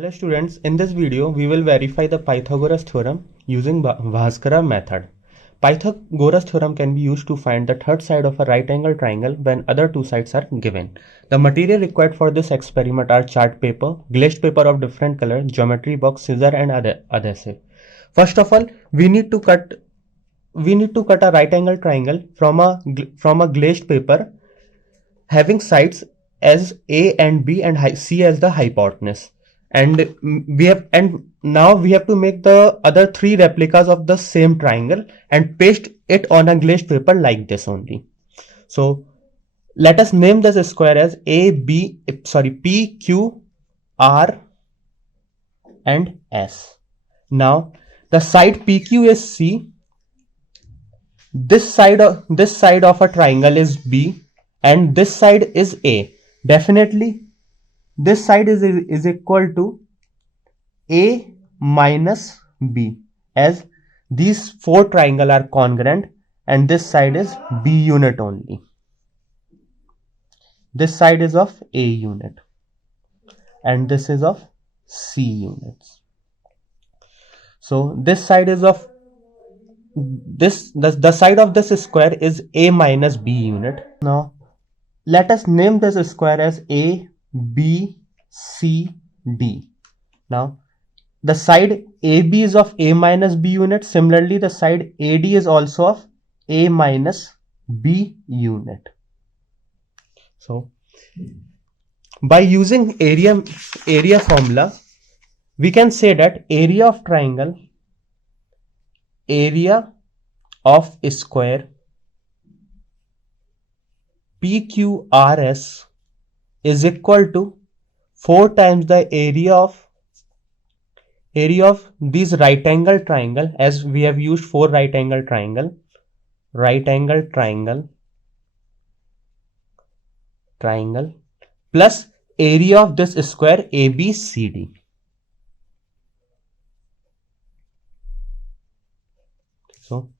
Hello students, in this video we will verify the Pythagoras theorem using Bhaskara method. Pythagoras theorem can be used to find the third side of a right angle triangle when other two sides are given. The material required for this experiment are chart paper, glazed paper of different color, geometry box, scissor and adhesive. First of all, we need to cut a right angle triangle from a glazed paper having sides as A and B and C as the hypotenuse. And now we have to make the other three replicas of the same triangle and paste it on a glazed paper like this only. So let us name this square as P, Q, R and S. Now the side PQ is C. This side of a triangle is B and this side is A. Definitely this side is equal to A minus B, as these four triangles are congruent and this side is B unit only. This side is of A unit and this is of C units. So this side is of the side of this square is A minus B unit. Now let us name this square as A, B, C, D. Now the side AB is of A minus B unit. Similarly, the side AD is also of A minus B unit. So by using area formula, we can say that area of triangle, area of square PQRS is equal to 4 times the area of these right angle triangle, as we have used 4 right angle triangle plus area of this square ABCD. So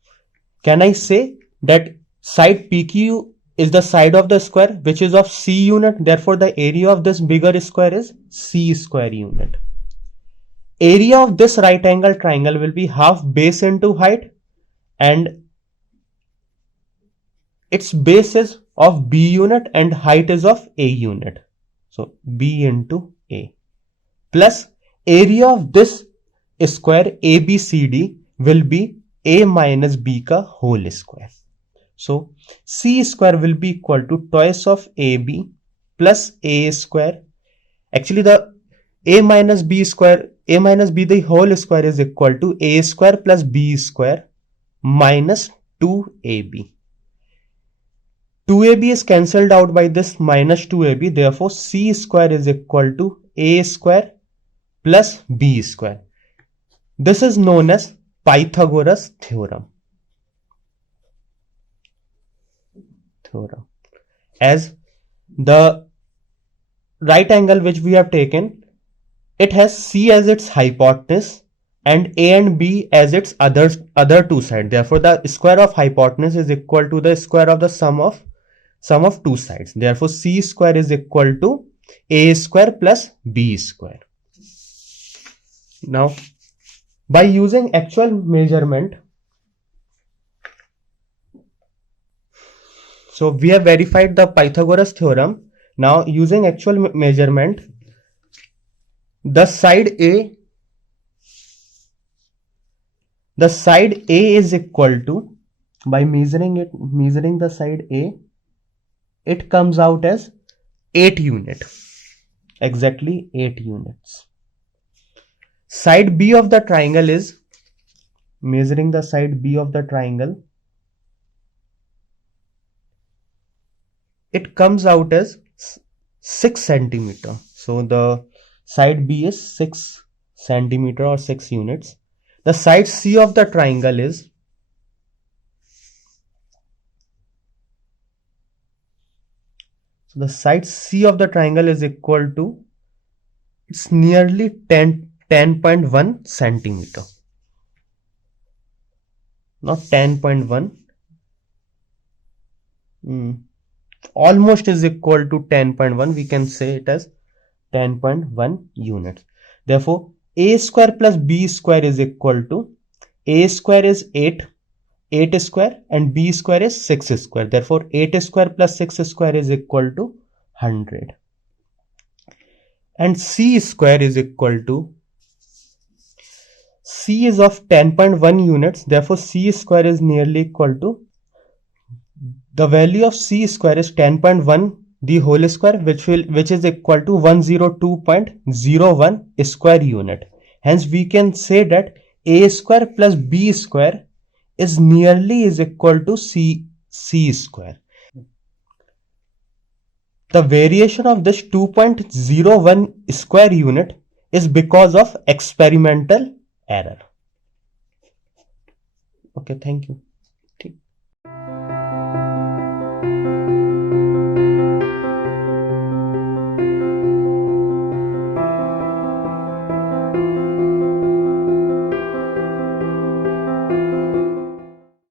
can I say that side PQ is the side of the square which is of C unit, therefore the area of this bigger square is C square unit. Area of this right angle triangle will be half base into height and its base is of B unit and height is of A unit. So B into A plus area of this square ABCD will be A minus B ka whole square. So C square will be equal to twice of AB plus A square. Actually the A minus B the whole square is equal to A square plus B square minus 2AB. 2AB is cancelled out by this minus 2AB. Therefore C square is equal to A square plus B square. This is known as Pythagoras theorem. As the right angle which we have taken, it has C as its hypotenuse and A and B as its other two sides. Therefore the square of hypotenuse is equal to the square of the sum of two sides. Therefore C square is equal to A square plus B square. Now by using actual measurement, so we have verified the Pythagoras theorem. Now using actual measurement, the side A is equal to, by measuring the side A, it comes out as 8 unit, exactly 8 units. Side B of the triangle is, measuring the side B of the triangle, it comes out as 6 centimeter. So the side B is 6 centimeter or 6 units. The side C of the triangle is, so the side C of the triangle is equal to, it's nearly 10.1 centimeter. Not 10.1. Almost is equal to 10.1. We can say it as 10.1 units. Therefore, a square plus b square is equal to a square is 8 square and b square is 6 square. Therefore, 8 square plus 6 square is equal to 100. And c square is equal to, c is of 10.1 units. Therefore, c square is nearly equal to, the value of c square is 10.1 the whole square, which is equal to 102.01 square unit. Hence, we can say that a square plus b square is nearly is equal to c square. The variation of this 2.01 square unit is because of experimental error. Okay, thank you.